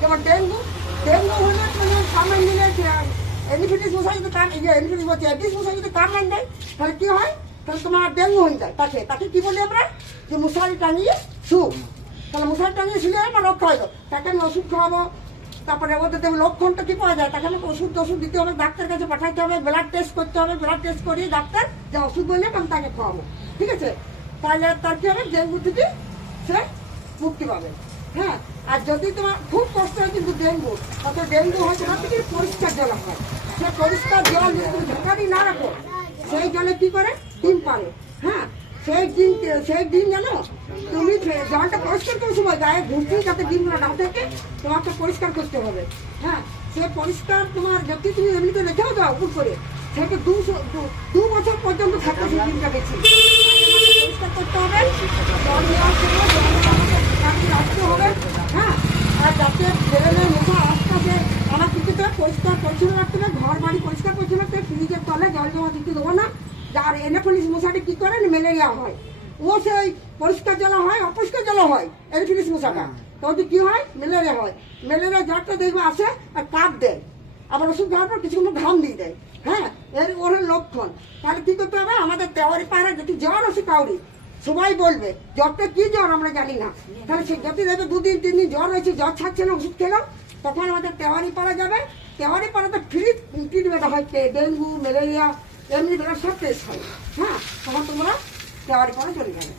যেমন dengue dengue হলে মানে কামড় নিলে এলিফিটিস মশা যদি এলিফিটিস বলছে এডিস মশা যদি কামড় দেয় তাহলে কী হয়, তাহলে তোমার ডেঙ্গু হয়ে যায়। তাকে কী বলি আমরা, যে মশারি টাঙিয়ে শুক। তাহলে মশারি টাঙিয়ে শুলে আমার রক্ষা হয়ে যাবে। তাকে আমি ওষুধ খাওয়াবো, তারপরে ওদের দেখবে লক্ষণটা কী পাওয়া যায়, তাকে আমাকে ওষুধ দিতে হবে, ডাক্তারের কাছে পাঠাতে হবে, ব্লাড টেস্ট করতে হবে, ব্লাড টেস্ট করিয়ে ডাক্তার যা ওষুধ বললে আমি তাকে খাওয়াবো। ঠিক আছে, তাহলে তার কী হবে, ডেঙ্গু থেকে সে মুক্তি পাবে। হ্যাঁ, আর যদি তোমার খুব কষ্ট হয় কিন্তু ডেঙ্গু, তাতে ডেঙ্গু হয় তোমার থেকে পরিষ্কার জল হয়। সে পরিষ্কার জল যদি তুমি ঢাকারি না রাখো, সেই জলে কী করে ডিম পারে। হ্যাঁ, সেই ডিম জানো তুমি জলটা পরিষ্কার করার সময় গায়ে ঘুরতে যাতে ডিমগুলো না থাকে তোমাকে পরিষ্কার করতে হবে। হ্যাঁ, সে পরিষ্কার তোমার যদি তুমি এমনিতে রেখেও দাও উপর করে, সেটা 2 বছর পর্যন্ত থাকবে সেই ডিমটা বেশি। পরিষ্কার করতে হবে, জল দেওয়ার সময় রাখতে হবে। হ্যাঁ, আর যাতে বেরোলে মশা আস্তে আমার কিছুতে পরিষ্কার পরিচ্ছন্ন রাখতে হবে, ঘর বাড়ি পরিষ্কার পরিচ্ছন্ন রাখতে হবে, ফ্রিজের তলে জল জমা দিতে দেবো না। আর এনাফিলিস মশাটি কী করে, ম্যালেরিয়া হয়। ও সেই পরিষ্কার জল হয়, অপরিষ্কার জল হয় এনাফিলিস মশাটা, তখন কী হয়, ম্যালেরিয়া হয়। ম্যালেরিয়া জ্বরটা দেখবে আসে আর কাপ দেয়, আবার ওষুধ খাওয়ার পর কিছুক্ষণ ঘাম দিয়ে দেয়। হ্যাঁ, ওর লক্ষণ। তাহলে কী করতে হবে, আমাদের তেওয়ারি পাড়ায় যদি জ্বর আসে কাউরি, সবাই বলবে জ্বরটা কী জ্বর আমরা জানি না। তাহলে সে যদি দেখবে 2 দিন 3 দিন জ্বর হয়েছে, জ্বর ছাড়ছে না, ওষুধ খেলাম, তখন আমাদের তেওয়ারি পাড়া যাবে। তেওয়ারি পাড়াতে ফ্রি ট্রিটমেন্ট হয়, ডেঙ্গু ম্যালেরিয়া এমনি ধরে সব টেস্ট হয়। হ্যাঁ, তখন তোমরা তেওয়ারি পাড়া চলে যাবে।